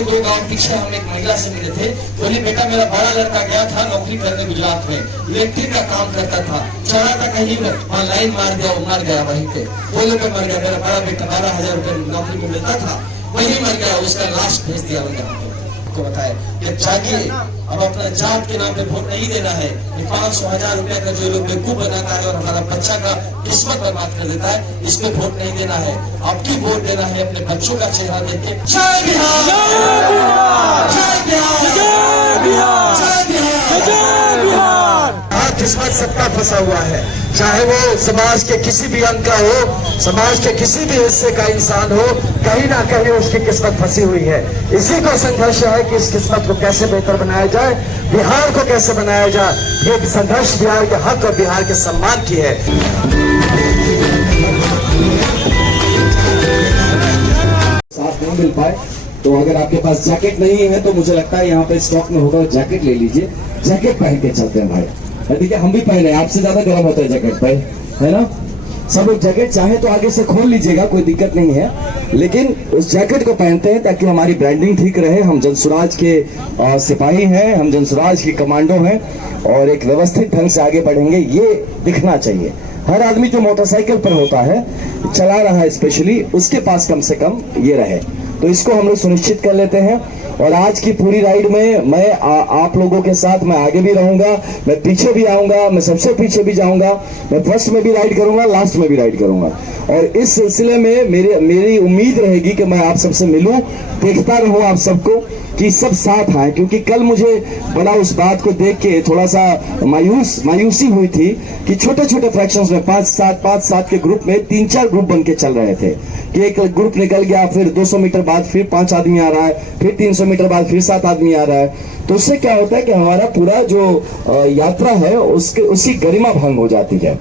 दो गांव पीछे हम एक महिला से मिले थे। बोली बेटा मेरा बड़ा लड़का गया था नौकरी करने गुजरात में, इलेक्ट्रिक का काम करता था, चढ़ा था कहीं वहाँ लाइन मार दिया, वो मर गया वहीं पे, बोले पे मर गया। मेरा बड़ा बेटा 12,000 रुपये नौकरी में मिलता था, वही मर गया, उसका लाश भेज दिया को बताया कि जागिए अब अपना जात के नाम पे वोट नहीं देना है। ये 500,000 रुपया का जो लोग बेवकूफ बनाता है और हमारा बच्चा का किस्मत बर्बाद कर देता है, इसको वोट नहीं देना है। आपकी वोट देना है अपने बच्चों का चेहरा देख के। जय बिहार, जय बिहार, जय बिहार, जय बिहार, जय बिहार। किस्मत सबका फंसा हुआ है, चाहे वो समाज के किसी भी अंग का हो, समाज के किसी भी हिस्से का इंसान हो, कहीं ना कहीं उसकी किस्मत फंसी हुई है। इसी को संघर्ष है कि इस किस्मत को कैसे बेहतर बनाया जाए, बिहार को कैसे बनाया जाए। ये संघर्ष बिहार के हक और बिहार के सम्मान की है। साथ नहीं मिल पाए तो अगर आपके पास जैकेट नहीं है तो मुझे लगता है यहाँ पे स्टॉक में होगा, जैकेट ले लीजिए, जैकेट पहन के चलते हैं भाई। ठीक है, हम भी पहने, आपसे ज्यादा गर्म होता है जैकेट भाई, है ना। सब लोग जैकेट चाहे तो आगे से खोल लीजिएगा, कोई दिक्कत नहीं है, लेकिन उस जैकेट को पहनते हैं ताकि हमारी ब्रांडिंग ठीक रहे। हम जनसुराज के सिपाही हैं, हम जनसुराज के कमांडो हैं और एक व्यवस्थित ढंग से आगे बढ़ेंगे, ये दिखना चाहिए। हर आदमी जो मोटरसाइकिल पर होता है, चला रहा है स्पेशली, उसके पास कम से कम ये रहे, तो इसको हम लोग सुनिश्चित कर लेते हैं। और आज की पूरी राइड में मैं आप लोगों के साथ मैं आगे भी रहूंगा, मैं पीछे भी आऊंगा, मैं सबसे पीछे भी जाऊंगा, मैं फर्स्ट में भी राइड करूंगा, लास्ट में भी राइड करूंगा। और इस सिलसिले में मेरी उम्मीद रहेगी कि मैं आप सबसे मिलूं, देखता रहूं आप सबको कि सब साथ आए, क्योंकि कल मुझे बड़ा उस बात को देख के थोड़ा सा मायूसी हुई थी कि छोटे छोटे फ्रैक्शंस में 5-7 के ग्रुप में 3-4 ग्रुप बन के चल रहे थे कि एक ग्रुप निकल गया, फिर 200 मीटर बाद फिर 5 आदमी आ रहा है, फिर 300 मीटर बाद फिर 7 आदमी आ रहा है। तो उससे क्या होता है कि हमारा पूरा जो यात्रा है उसकी गरिमा भंग हो जाती है।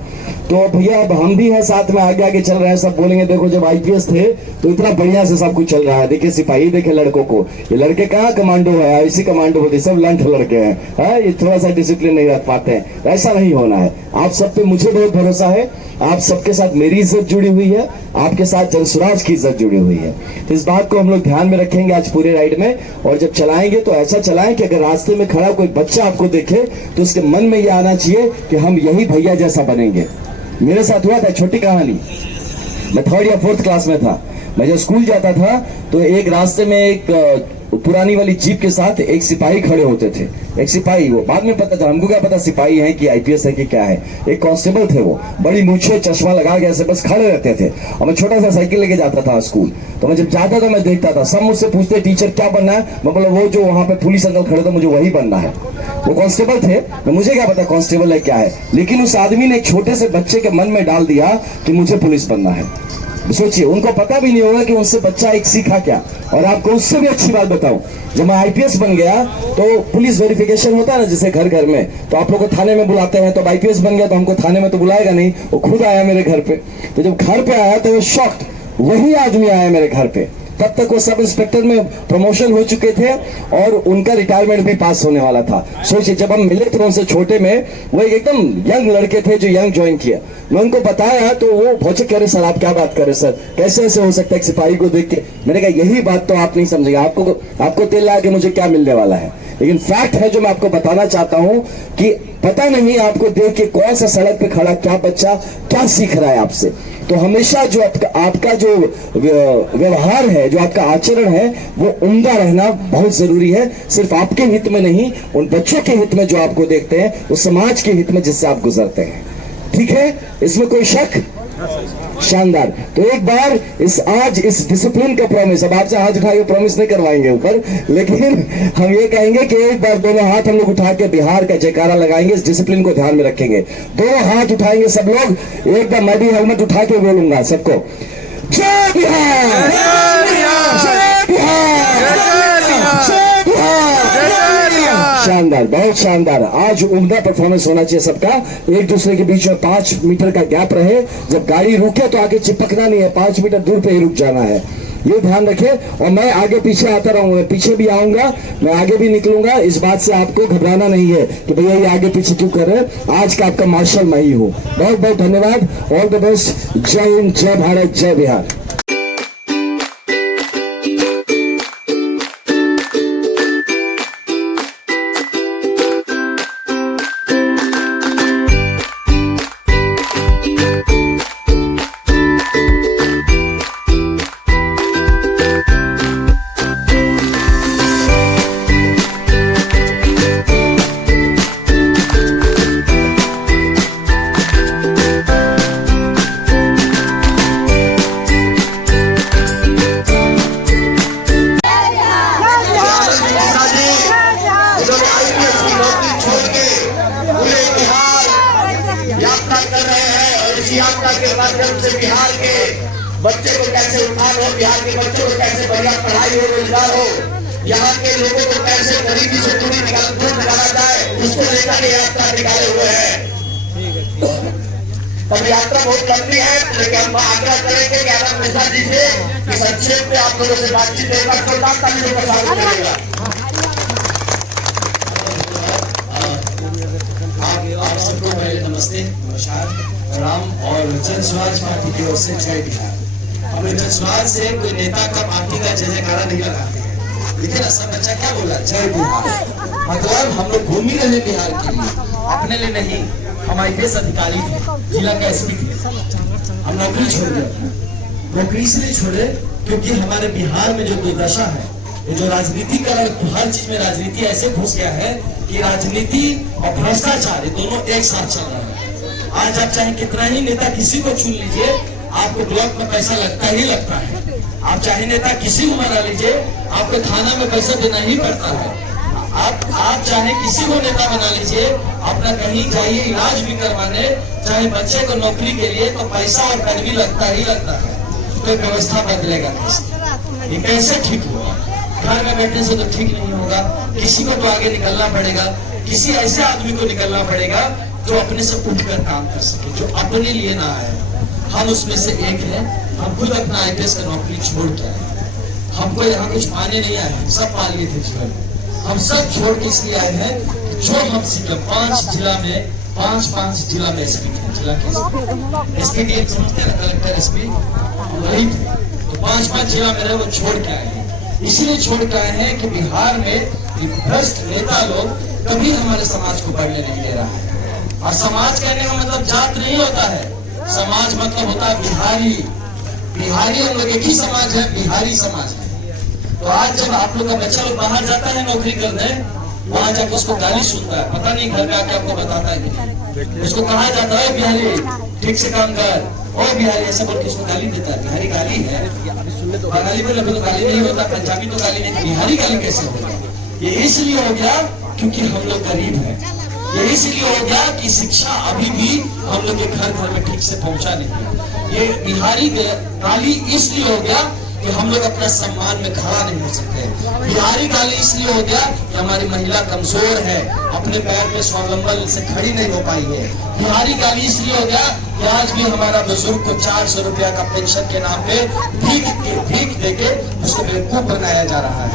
तो भैया अब हम भी हैं साथ में, आगे आगे चल रहे हैं। सब बोलेंगे देखो जब आईपीएस थे तो इतना बढ़िया से सब कुछ चल रहा है, देखिए सिपाही, देखे लड़कों को, ये लड़के कहाँ कमांडो है, इसी कमांडो होते, सब लंठ लड़के हैं, ये थोड़ा सा डिसिप्लिन नहीं रख पाते हैं। ऐसा नहीं होना है। आप सब पे मुझे बहुत भरोसा है, आप सबके साथ मेरी इज्जत जुड़ी हुई है, आपके साथ जनसुराज की इज्जत जुड़ी हुई है। तो इस बात को हम लोग ध्यान में रखेंगे आज पूरे राइड में। और जब चलाएंगे तो ऐसा चलाएं कि अगर रास्ते में खड़ा कोई बच्चा आपको देखे तो उसके मन में ये आना चाहिए कि हम यही भैया जैसा बनेंगे। मेरे साथ हुआ था, छोटी कहानी, मैं 3rd या 4th क्लास में था। मैं जब स्कूल जाता था तो एक रास्ते में एक पुरानी वाली जीप के साथ एक सिपाही खड़े होते थे। एक सिपाही, वो बाद में पता था, हमको क्या पता सिपाही है कि आईपीएस है कि क्या है। एक कांस्टेबल थे, वो बड़ी मूछे, चश्मा लगा के ऐसे बस खड़े रहते थे। और मैं छोटा सा साइकिल लेके जाता था स्कूल, तो मैं जब जाता था मैं देखता था, सब मुझसे पूछते टीचर क्या बनना है, मैं बोला वो जो वहां पे पुलिस अंकल खड़े थे मुझे वही बनना है। वो कांस्टेबल थे, तो मुझे क्या पता कांस्टेबल है क्या है, लेकिन उस आदमी ने एक छोटे से बच्चे के मन में डाल दिया कि मुझे पुलिस बनना है। सोचिए, उनको पता भी नहीं होगा कि उनसे बच्चा एक सीखा क्या। और आपको उससे भी अच्छी बात बताऊं, जब मैं आईपीएस बन गया तो पुलिस वेरिफिकेशन होता है ना जैसे घर घर में, तो आप लोग को थाने में बुलाते हैं। तो आईपीएस बन गया तो हमको थाने में तो बुलाएगा नहीं, वो खुद आया मेरे घर पे। तो जब घर पे आया तो वो शॉक्ड वही आदमी आया मेरे घर पे, तब तक वो सब इंस्पेक्टर में प्रमोशन हो चुके थे और उनका रिटायरमेंट भी पास होने वाला था। सोचिए, जब हम मिले थे उनसे छोटे में, वो एकदम यंग लड़के थे जो यंग ज्वाइन किया। मैं उनको बताया तो वो भौचक कह रहे, सर आप क्या बात कर रहे सर, कैसे ऐसे हो सकता है एक सिपाही को देख के। मैंने कहा यही बात तो आप नहीं समझेंगे, आपको तेल लगा के मुझे क्या मिलने वाला है, लेकिन फैक्ट है जो मैं आपको बताना चाहता हूं कि पता नहीं आपको देख के कौन सा सड़क पे खड़ा क्या बच्चा क्या सीख रहा है आपसे। तो हमेशा जो आपका जो व्यवहार है, जो आपका आचरण है, वो उम्दा रहना बहुत जरूरी है। सिर्फ आपके हित में नहीं, उन बच्चों के हित में जो आपको देखते हैं, उस समाज के हित में जिससे आप गुजरते हैं। ठीक है, इसमें कोई शक? शानदार। तो एक बार आज इस डिसिप्लिन का प्रॉमिस, अब आपसे हाथ उठा के प्रॉमिस नहीं करवाएंगे ऊपर, लेकिन हम ये कहेंगे कि एक बार दोनों हाथ हम लोग उठा के बिहार का जयकारा लगाएंगे, इस डिसिप्लिन को ध्यान में रखेंगे। दोनों हाथ उठाएंगे सब लोग, एक बार मैं भी हेलमेट उठा के बोलूंगा सबको, जय बिहार, जय बिहार, जय बिहार, जय बिहार, जय बिहार। शानदार, बहुत शानदार। आज उम्दा परफॉर्मेंस होना चाहिए सबका। एक दूसरे के बीच में 5 मीटर का गैप रहे। जब गाड़ी रुके तो आगे चिपकना नहीं है, 5 मीटर दूर पे ही रुक जाना है, ये ध्यान रखें। और मैं आगे पीछे आता रहूंगा, मैं पीछे भी आऊंगा, मैं आगे भी निकलूंगा। इस बात से आपको घबराना नहीं है कि भैया ये आगे पीछे क्यों कर रहे हैं। आज का आपका मार्शल मैं ही हूँ। बहुत बहुत धन्यवाद। All the best. जय हिंद, जय भारत, जय बिहार। यात्रा के माध्यम से बिहार के बच्चे को कैसे उठान हो, बिहार के बच्चों को कैसे बढ़िया पढ़ाई हो, रोजगार हो, यहाँ के लोगों को कैसे गरीबी से दूर निकाला जाए, उसको लेकर के यात्रा निकाले हुए हैं। तब यात्रा बहुत लंबी है, लेकिन हम आग्रह करेंगे कि आनंद मिश्रा जी से कि संक्षेप में आप लोगों से बातचीत देकर जोरदार तालियों का स्वागत करेगा। आप सबको पहले नमस्ते, नमस्कार, राम और जन स्वराज पार्टी की ओर से जय बिहार। हम जन स्वराज से कोई नेता का पार्टी का जय जयकारा नहीं लगाते हैं। देखिए ना, सब बच्चा क्या बोला, जय बिहार। मतलब हम लोग घूम ही रहे बिहार के लिए, अपने लिए नहीं। हम IPS अधिकारी थे, जिला का SP थे, हम नौकरी छोड़ गए। नौकरी इसलिए छोड़े क्योंकि हमारे बिहार में जो दुर्दशा है, ये जो राजनीतिकरण, हर चीज में राजनीति ऐसे घुस गया है कि राजनीति और भ्रष्टाचार ये दोनों एक साथ चल रहा है। आज आप चाहे कितना ही नेता किसी को चुन लीजिए, आपको ब्लॉक में पैसा लगता ही लगता है। आप चाहे नेता किसी को बना लीजिए, आपको थाना में पैसा देना ही पड़ता है। आप चाहे किसी को नेता बना लीजिए, अपना कहीं जाइए इलाज भी करवाने, चाहे बच्चे को नौकरी के लिए, तो पैसा और पैरवी लगता ही लगता है। तो व्यवस्था बदलेगा कैसे? ये कैसे ठीक होगा? घर में बैठने से तो ठीक नहीं होगा। किसी को तो आगे निकलना पड़ेगा, किसी ऐसे आदमी को निकलना पड़ेगा जो अपने से उठकर काम कर सके, जो अपने लिए ना आए। हम उसमें से एक हैं। हम खुद अपना IPS का नौकरी छोड़ के आए। हमको यहाँ कुछ पाने नहीं आए, सब पा लिए थे जीवन। हम सब छोड़ के इसलिए आए हैं जो हम सीखे। 5 जिला में 5 जिला में SP थे, जिला के SP समझते हैं, कलेक्टर SP वही थे। तो 5 जिला में रहे, वो छोड़ के आए हैं। इसलिए छोड़ के आए हैं कि बिहार में भ्रष्ट नेता लोग कभी हमारे समाज को बढ़ने नहीं दे रहा है। और समाज कहने का मतलब जात नहीं होता है, समाज मतलब होता है बिहारी। बिहारी हम लोग एक ही समाज है, बिहारी समाज है। तो आज जब आप लोग का बच्चा लोग बाहर जाता है नौकरी करने, वहां जब उसको गाली सुनता है, पता नहीं घर में आके आपको बताता है कि नहीं, उसको कहा जाता है बिहारी ठीक से काम कर, और बिहारी ऐसा बोल के उसको गाली देता है। बिहारी गाली है, बंगाली बोले तो गाली नहीं होता, पंजाबी तो गाली नहीं, बिहारी गाली कैसे होगा? ये इसलिए हो गया क्योंकि हम लोग गरीब हैं। ये इसलिए हो गया कि शिक्षा अभी भी हम लोग के घर घर में ठीक से पहुंचा नहीं है। ये बिहारी गाली इसलिए हो गया कि हम लोग अपना सम्मान में खड़ा नहीं हो सकते। बिहारी गाली इसलिए हो गया कि हमारी महिला कमजोर है, अपने पैर पे स्वावलंबन से खड़ी नहीं हो पाई है। बिहारी गाली इसलिए हो गया कि आज भी हमारा बुजुर्ग को 400 रुपया का पेंशन के नाम पे भीख देके उसको बेवकूफ बनाया जा रहा है।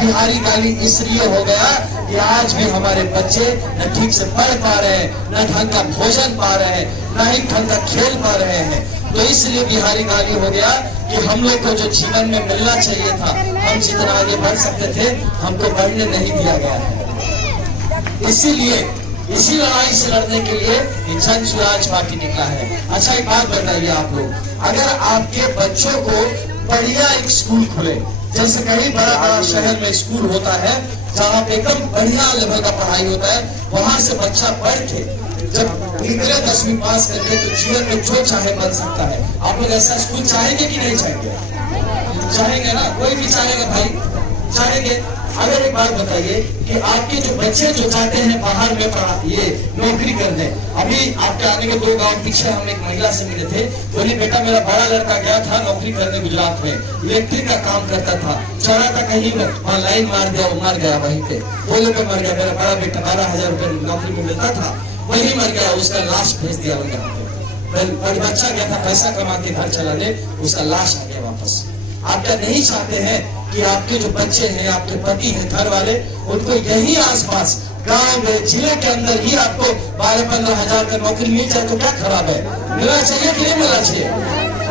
बिहारी गाली इसलिए हो गया कि आज भी हमारे बच्चे न ठीक से पढ़ पा रहे हैं, न ढंग का भोजन पा रहे हैं, न ही ढंग का खेल पा रहे हैं। तो इसलिए बिहारी गाली हो गया कि हम लोग को जो जीवन में मिलना चाहिए था, हम जितना आगे बढ़ सकते थे, हमको बढ़ने नहीं दिया गया है। इसीलिए इसी लड़ाई से लड़ने के लिए जन स्वराज पार्टी निकला है। अच्छा एक बात बताइए आप लोग, अगर आपके बच्चों को बढ़िया एक स्कूल खुले, जैसे कहीं बड़ा शहर में स्कूल होता है जहाँ पे एकदम बढ़िया लेवल का पढ़ाई होता है, वहां से बच्चा पढ़ के जब निकले 10वीं पास करके तो जीवन में जो चाहे बन सकता है। आप लोग ऐसा स्कूल चाहेंगे कि नहीं चाहेंगे? चाहेंगे ना, कोई भी चाहेगा भाई, चाहेंगे। अगर एक बात बताइए कि आपके जो बच्चे जो चाहते हैं बाहर में ये नौकरी करने, अभी आपके आने के 2 गांव पीछे हम एक महिला से मिले थे, बोली बेटा मेरा बड़ा लड़का गया था नौकरी करने गुजरात में, इलेक्ट्रिक का काम करता था, चढ़ा था कहीं वहां लाइन मार दिया, वो मर गया वहीं पे, बोले पे मर गया। मेरा बड़ा बेटा 12,000 रुपए नौकरी में मिलता था, वही मर गया, उसका लाश भेज दिया यहाँ पे। बच्चा गया था पैसा कमा के घर चलाने, उसका लाश आ गया वापस। आप क्या नहीं चाहते हैं कि आपके जो बच्चे हैं, आपके पति हैं, घर वाले, उनको यही आसपास गांव में जिले के अंदर ही आपको 12-15 हजार का नौकरी मिल जाए तो क्या खराब है? मिलना चाहिए कि नहीं मिलना चाहिए?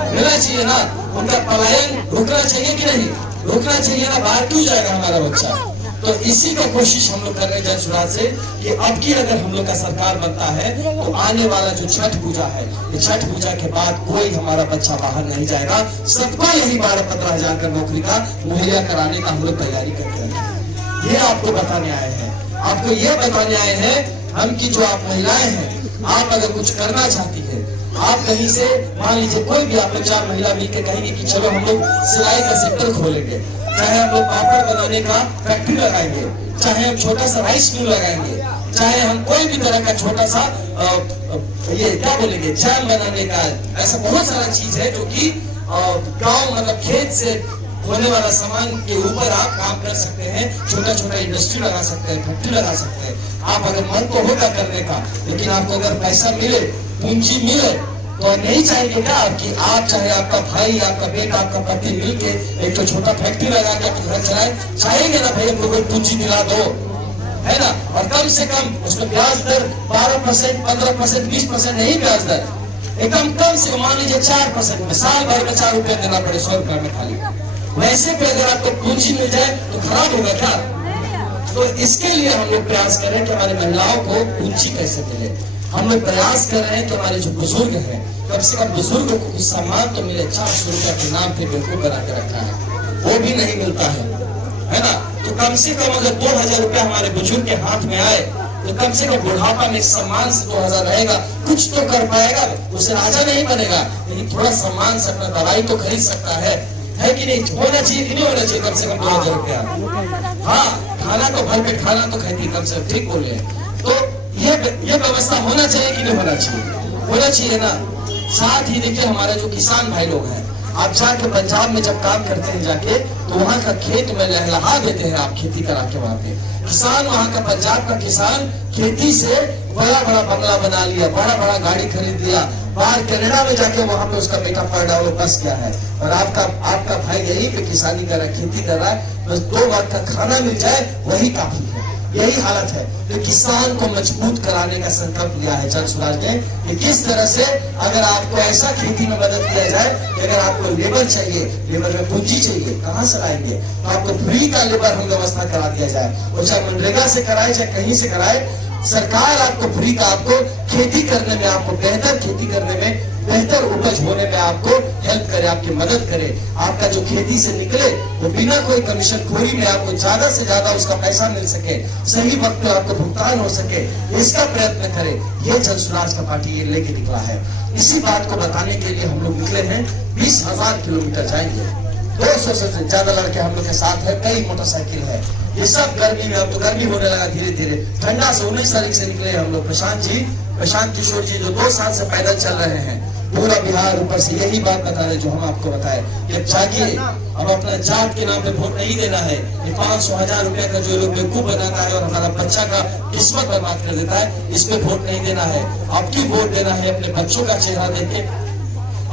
मिलना चाहिए ना। उनका पलायन रुकना चाहिए कि नहीं रुकना चाहिए ना। बाहर क्यों जाएगा हमारा बच्चा? तो इसी का कोशिश हम लोग कर रहे हैं जनसुराज से कि अब की अगर हम लोग का सरकार बनता है तो आने वाला जो छठ पूजा है, ये छठ पूजा के बाद कोई हमारा बच्चा बाहर नहीं जाएगा। सबको यही 12-15 हजार का नौकरी का मुहैया कराने का हम लोग तैयारी करते हैं। ये आपको बताने आए हैं, आपको ये बताने आए हैं हम की जो आप महिलाएं हैं, आप अगर कुछ करना चाहती है, आप कहीं से मान लीजिए कोई भी आप लोग 4 महिला मिलकर कहेंगे कि चलो हम लोग सिलाई का सेक्टर खोलेंगे, चाहे हम लोग पापड़ बनाने का फैक्ट्री लगाएंगे, चाहे हम छोटा सा राइस मिल लगाएंगे, चाहे हम कोई भी तरह का छोटा सा ये क्या बोलेंगे जैम बनाने का, ऐसा बहुत सारा चीज है जो कि गांव मतलब खेत से होने वाला सामान के ऊपर आप काम कर सकते हैं। छोटा छोटा इंडस्ट्री लगा सकते हैं, फैक्ट्री लगा सकते हैं। आप अगर मन तो होगा करने का, लेकिन आपको अगर पैसा मिले, पूंजी मिले, तो नहीं चाहेंगे क्या कि आप चाहे आपका भाई, आपका बेटा, आपका पति मिलके एक तो छोटा फैक्ट्री लगा के अपना घर चलाए? चाहेंगे ना भाई हमको कोई पूंजी दिला दो, है ना। और कम से कम उसमें ब्याज दर 12%, 15%, 20% नहीं ब्याज दर, एकदम कम से मान लीजिए 4% में साल भर में 4 रुपया देना पड़े, 100 रुपया में खाली। वैसे पे अगर आपको पूंजी मिल जाए तो खराब होगा क्या? तो इसके लिए हम लोग प्रयास करें कि हमारी महिलाओं को पूंजी कैसे मिले। हम लोग प्रयास कर रहे हैं कि हमारे जो बुजुर्ग हैं, कम से कम बुजुर्गों को कुछ सम्मान तो मिले। 400 रुपया के नाम पे बिल्कुल बना के रखा है, वो भी नहीं मिलता है ना। तो कम से कम अगर 2000 रुपया हमारे बुजुर्ग के हाथ में आए तो कम से कम बुढ़ापा में सम्मान से 2000 रहेगा, कुछ तो कर पाएगा। उसे राजा नहीं बनेगा, लेकिन थोड़ा सम्मान से अपना दवाई तो खरीद सकता है कि नहीं? होना चाहिए कि नहीं होना चाहिए? कम से कम 2000 रुपया। हाँ, खाना तो भर पेट खाना तो खाती कम से कम, ठीक बोले। तो ये व्यवस्था होना चाहिए कि नहीं होना चाहिए? होना चाहिए ना। साथ ही देखिए हमारे जो किसान भाई लोग हैं, आप जाके पंजाब में जब काम करते हैं जाके, तो वहाँ का खेत में लहलहा देते हैं आप खेती करा के। वहाँ पे किसान, वहाँ का पंजाब का किसान खेती से बड़ा बड़ा बंगला बना लिया, बड़ा बड़ा गाड़ी खरीद लिया, बाहर कनाडा में जाके वहाँ पे उसका बेटा पढ़ रहा है, वो बस गया है। और आपका भाई यही पे किसानी कर रहा है, खेती कर रहा है, बस 2 वक्त का खाना मिल जाए वही काफी है। यही हालत है। तो किसान को मजबूत कराने का संकल्प लिया है जनसुराज ने कि किस तरह से अगर आपको ऐसा खेती में मदद किया जाए कि अगर आपको लेबर चाहिए, लेबर में पूंजी चाहिए, कहाँ से लाएंगे? तो आपको फ्री का लेबर हम व्यवस्था करा दिया जाए, और चाहे मनरेगा से कराए चाहे कहीं से कराए, सरकार आपको फ्री का, आपको खेती करने में, आपको बेहतर खेती करने में, बेहतर उपज होने में आपको हेल्प करे, आपकी मदद करे। आपका जो खेती से निकले वो बिना कोई कमीशन खोरी में आपको ज्यादा से ज्यादा उसका पैसा मिल सके, सही वक्त पे आपको भुगतान हो सके, इसका प्रयत्न करे। ये जनसुराज का पार्टी ये लेके निकला है। इसी बात को बताने के लिए हम लोग निकले हैं। 20,000 किलोमीटर जाएंगे, 200 से ज्यादा लड़के हम लोग के साथ है, कई मोटरसाइकिल है। ये सब गर्मी में, अब तो गर्मी होने लगा धीरे धीरे, ठंडा से 19 तारीख से निकले हम लोग। प्रशांत किशोर जी जो 2 साल से पैदल चल रहे हैं, पूरा बिहार ऊपर से यही बात बता रहे जो हम आपको बताए कि जागिए, अब अपना जात के नाम पे वोट नहीं देना है। ये 500,000 रुपया का जो लोग बेवकूफ बनाता है और हमारा बच्चा का किस्मत बर्बाद कर देता है, इस पे वोट नहीं देना है। आपकी वोट देना है अपने बच्चों का चेहरा देख के,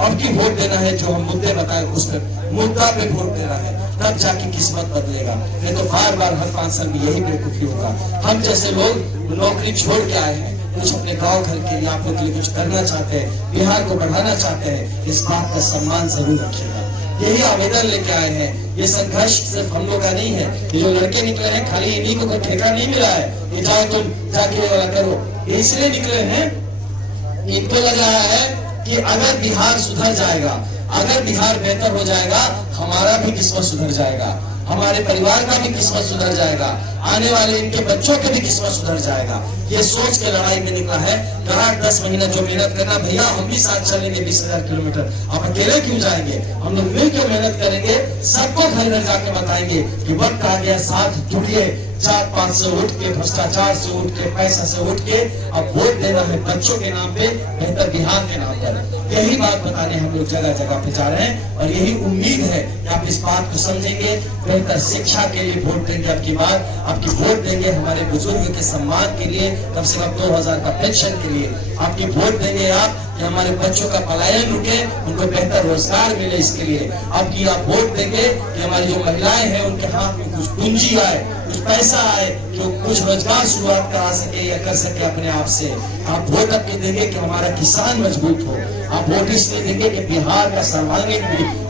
आपकी वोट देना है जो हम मुद्दे बताए उस पर, मुद्दा पे वोट देना है, तब जाके किस्मत बदलेगा। नहीं तो बार बार हर 5 साल में यही बेवकूफी होगा। हम जैसे लोग नौकरी छोड़ के आए हैं, कुछ अपने गांव घर के लिए, आप लोग के लिए कुछ करना चाहते हैं, बिहार को बढ़ाना चाहते हैं, इस बात का सम्मान जरूर रखिएगा। यही आवेदन लेके आए हैं। ये संघर्ष सिर्फ हम लोग का नहीं है, ये जो लड़के निकले हैं खाली इन्हीं को कोई ठेका नहीं मिला है कि जाओ तुम जाके करो, इसलिए निकले हैं। इनको लगा है कि अगर बिहार सुधर जाएगा, अगर बिहार बेहतर हो जाएगा, हमारा भी किस्मत सुधर जाएगा, हमारे परिवार का भी किस्मत सुधर जाएगा, आने वाले इनके बच्चों के भी किस्मत सुधर जाएगा। ये सोच के लड़ाई में निकला है। करार 10 महीना जो मेहनत करना, भैया हम भी साथ चलेंगे 20,000 किलोमीटर, आप अकेले क्यों जाएंगे, हम लोग मिलकर मेहनत करेंगे, सबको घर घर जाके बताएंगे कि वक्त आ गया, साथ जुड़िए, 4-5 से उठ के, भ्रष्टाचार से उठ के, पैसा से उठ के अब वोट देना है बच्चों के नाम पे, बेहतर बिहार के नाम पर। यही बात बताने हम लोग जगह जगह पे जा रहे हैं और यही उम्मीद है कि आप इस बात को समझेंगे। बेहतर शिक्षा के लिए वोट देंगे, आपकी बात आपकी वोट देंगे, हमारे बुजुर्ग के सम्मान के लिए, कम से कम 2000 का पेंशन के लिए आपकी वोट देंगे आप, कि हमारे बच्चों का पलायन रुके, उनको बेहतर रोजगार मिले, इसके लिए आपकी आप वोट देंगे कि हमारी जो महिलाएं हैं उनके हाथ में कुछ पूंजी आए, कुछ पैसा आए, जो कुछ रोजगार शुरुआत करा सके या कर सके अपने आप से। आप वोट अपनी देंगे कि हमारा किसान मजबूत हो, आप वोट इसलिए देंगे कि बिहार का सर्वांगीण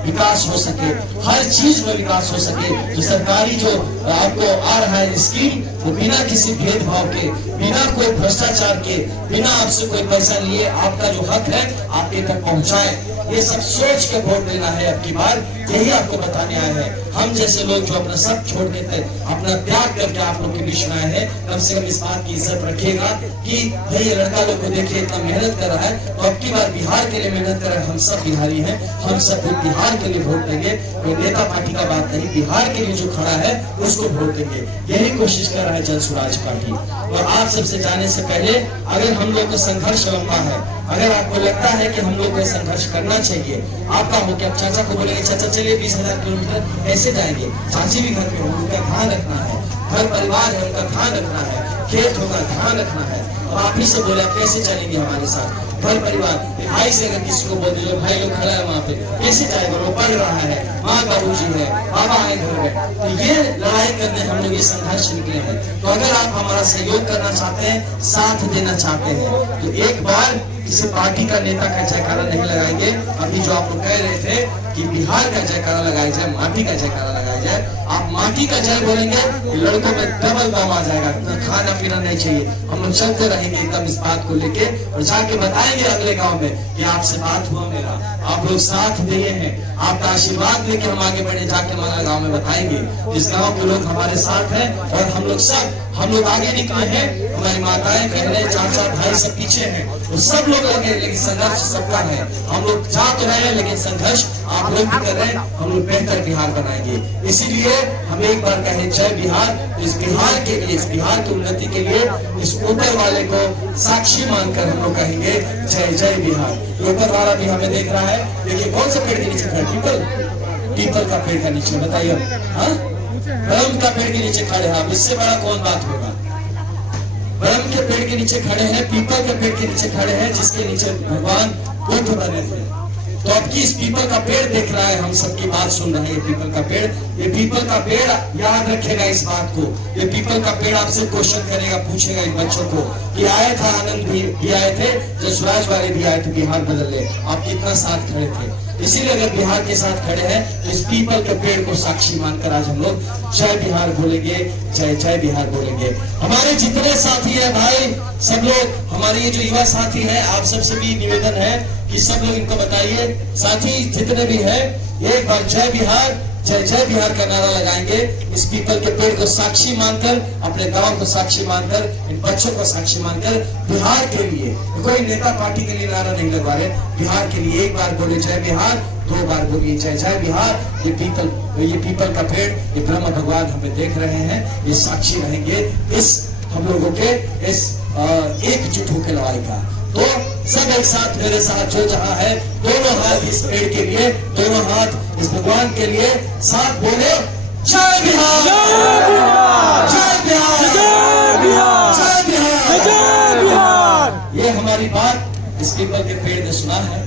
विकास हो सके, हर चीज में विकास हो सके। जो सरकारी जो आपको आ रहा है स्कीम, वो बिना किसी भेदभाव के, बिना कोई भ्रष्टाचार के, बिना आपसे कोई पैसा लिए आपका जो हक है आपके तक पहुंचाए, ये सब सोच के वोट देना है अब की बार। यही आपको बताने आए हैं। हम जैसे लोग जो अपना सब छोड़ देते, अपना त्याग करके आप लोग के बीच में आए हैं, कम से कम इस बात की इज्जत रखिएगा कि भाई ये लड़का लोग को देखिए इतना मेहनत कर रहा है, तो अब की बार बिहार के लिए मेहनत कर रहे हैं। हम सब बिहारी हैं, हम सब बिहार के लिए वोट देंगे, कोई नेता पार्टी का बात नहीं, बिहार के लिए जो खड़ा है उसको वोट देंगे। यही कोशिश कर रहा है जन स्वराज पार्टी। और आप सबसे जाने से पहले, अगर हम लोग का संघर्ष लंबा है, अगर आपको लगता है कि हम लोग को संघर्ष करना चाहिए, आपका हो कि आप चाचा को बोलेंगे चाचा चलिए 20,000 किलोमीटर ऐसे जाएंगे, चाची भी घर में उनका ध्यान रखना है, घर परिवार है उनका ध्यान रखना है, खेत होगा ध्यान रखना है। और आप ही से बोले कैसे चलेंगे हमारे साथ, घर परिवार भाई से अगर किसी को बोल दीजिए भाई लोग खड़ा है वहाँ पे, कैसे जाएगा, वो पढ़ रहा है, माँ बाबूजी है, बाबा है घर में, तो ये लड़ाई करने हम लोग ये संघर्ष निकले हैं। तो अगर आप हमारा सहयोग करना चाहते हैं, साथ देना चाहते हैं, तो एक बार किसी पार्टी का नेता का जयकारा नहीं लगाएंगे। अभी जो आप लोग कह रहे थे कि बिहार का जयकारा लगाया जाए, माटी का जयकारा लगाया जाए, आप माटी का जय बोलेंगे, लड़कों में डबल दाम आ जाएगा, खाना पीना नहीं चाहिए। हम लोग चलते रहेंगे एकदम इस बात को लेके और जाके बताएंगे अगले गांव में कि आपसे बात हुआ मेरा, आप लोग साथ दिए हैं, आपका आशीर्वाद लेके हम आगे बढ़े, जाके हमारा गाँव में बताएंगे इस गाँव के लोग हमारे साथ हैं और हम लोग आगे निकले हैं, हमारी माताएं बहनें चाचा भाई सब पीछे हैं, वो सब लोग लगे, लेकिन संघर्ष सबका है। हम लोग जा तो रहे हैं लेकिन संघर्ष आप लोग भी कर रहे हैं, हम लोग बेहतर बिहार बनाएंगे। इसीलिए हम एक बार कहें जय बिहार। इस बिहार के लिए, इस बिहार की उन्नति के लिए इस ऊपर वाले को साक्षी मानकर हम लोग कहेंगे जय जय बिहार। ऊपर वाला भी हमें देख रहा है, देखिए कौन सा पेड़ के नीचे खड़े, पीपल का पेड़ का नीचे, बताइए ब्रह्म का पेड़ के नीचे खड़े हैं आप, इससे बड़ा कौन बात होगा। ब्रह्म के पेड़ के नीचे खड़े हैं, पीपल के पेड़ के नीचे खड़े हैं, जिसके नीचे भगवान बुद्ध बने थे। तो अब की इस पीपल का पेड़ देख रहा है, हम सबकी बात सुन रहे हैं। ये पीपल का पेड़, ये पीपल का पेड़ याद रखेगा इस बात को। ये पीपल का पेड़ आपसे क्वेश्चन करेगा, पूछेगा इन बच्चों को कि आए था आनंद भी आए थे, जो स्वराज वाले भी आए थे बिहार बदलने, आप कितना साथ खड़े थे। इसीलिए अगर बिहार के साथ खड़े हैं तो इस पीपल के पेड़ को साक्षी मानकर आज हम लोग जय बिहार बोलेंगे, जय जय बिहार बोलेंगे। हमारे जितने साथी हैं भाई, सब लोग हमारे ये जो युवा साथी हैं, आप सबसे भी निवेदन है कि सब लोग इनको बताइए, साथी जितने भी हैं, एक बार जय बिहार, जय जय बिहार का नारा लगाएंगे। इस पीपल के पेड़ को साक्षी मानकर, अपने गांव को साक्षी मानकर, इन बच्चों को साक्षी मानकर, बिहार के लिए, कोई नेता पार्टी के लिए नारा नहीं लगवा रहे, बिहार के लिए एक बार बोले जय बिहार, 2 बार बोलिए जय जय बिहार। ये पीपल का पेड़, ये ब्रह्म भगवान हमें देख रहे हैं, ये साक्षी रहेंगे इस हम लोगों के इस एकजुट होकर लड़ाई का। तो सब एक साथ मेरे साथ जो जहां है, दोनों हाथ इस पेड़ के लिए, दोनों हाथ इस भगवान के लिए, साथ बोले जय बिहार, जय बिहार, जय बिहार, जय बिहार, जय बिहार। ये हमारी बात इस पीपल के पेड़ ने सुना है।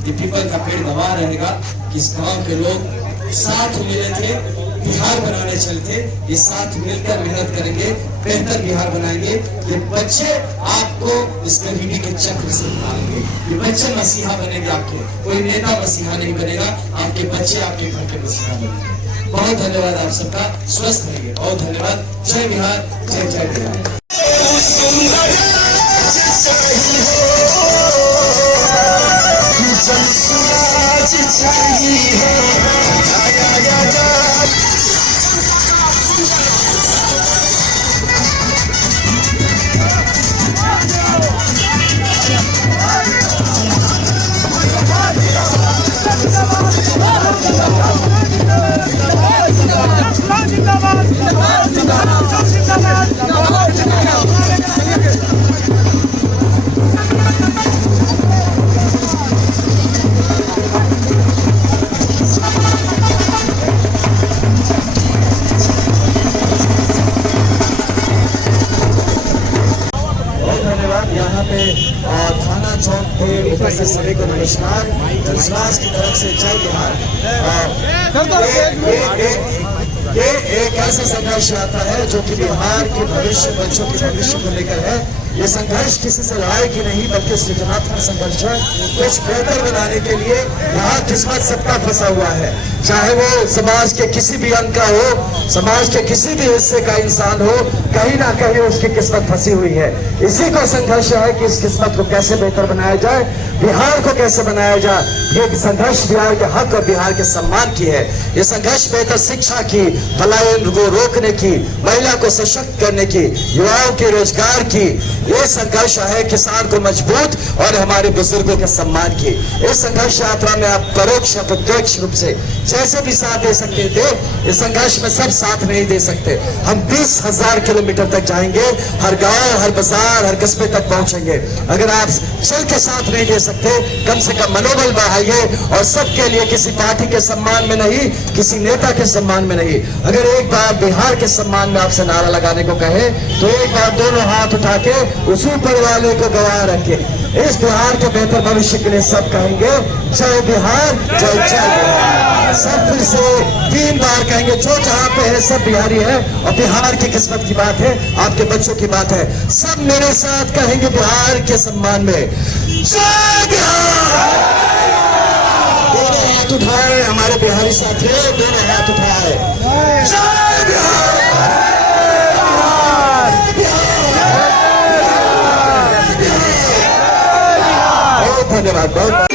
ये पीपल का पेड़ गवाह रहेगा कि इस गांव के लोग साथ मिले थे, बिहार बनाने चले थे। ये साथ मिलकर मेहनत करेंगे, बेहतर बिहार बनाएंगे। ये बच्चे आपको इस गरीबी के चक्र से निकालेंगे। ये बच्चे मसीहा बनेंगे आपके, कोई नेता मसीहा नहीं बनेगा, आपके बच्चे आपके घर के मसीहा बनेंगे। बहुत धन्यवाद आप सबका, स्वस्थ रहिए, बहुत धन्यवाद। जय बिहार, जय जय बिहार। चाहिए नमस्कार। जनसमाज की तरफ से जय बिहार। ये एक ऐसा संघर्ष आता है जो कि बिहार के भविष्य, बच्चों के भविष्य को लेकर है। ये संघर्ष किसी से लड़ाई की नहीं बल्कि सृजनात्मक संघर्ष है। कुछ बेहतर बनाने के लिए यहाँ किस्मत सबका फंसा हुआ है, चाहे वो समाज के किसी भी अंग का हो, समाज के किसी भी हिस्से का इंसान हो, कहीं ना कहीं उसकी किस्मत फंसी हुई है। इसी को संघर्ष है कि इस किस्मत को कैसे बेहतर बनाया जाए, बिहार को कैसे बनाया जाए। ये संघर्ष बिहार के हक और बिहार के सम्मान की है। ये संघर्ष बेहतर शिक्षा की, पलायन को रोकने की, महिला को सशक्त करने की, युवाओं के रोजगार की। ये संघर्ष है किसान को मजबूत और हमारे बुजुर्गों के सम्मान की। इस संघर्ष यात्रा में आप परोक्ष या प्रत्यक्ष रूप से जैसे भी साथ दे सकते थे, इस संघर्ष में सब साथ नहीं दे सकते। हम 20,000 किलोमीटर तक जाएंगे, हर गांव, हर बाजार, हर कस्बे तक पहुंचेंगे। अगर आप चल के साथ नहीं दे सकते, कम से कम मनोबल बढ़ाइए और सबके लिए, किसी पार्टी के सम्मान में नहीं, किसी नेता के सम्मान में नहीं। अगर एक बार बिहार के सम्मान में आपसे नारा लगाने को कहे तो एक बार दोनों हाथ उठा के उस ऊपर वाले को गवाह रखे। इस बिहार के बेहतर भविष्य के लिए सब कहेंगे जय बिहार, जय जय बिहार। सब फिर से 3 बार कहेंगे। जो जहां पे है सब बिहारी है और बिहार की किस्मत की बात है, आपके बच्चों की बात है। सब मेरे साथ कहेंगे बिहार के सम्मान में जय बिहार। दोनों हाथ उठाए हमारे बिहारी साथी, दोनों हाथ उठाए जय बिहार। धन्यवाद बहुत।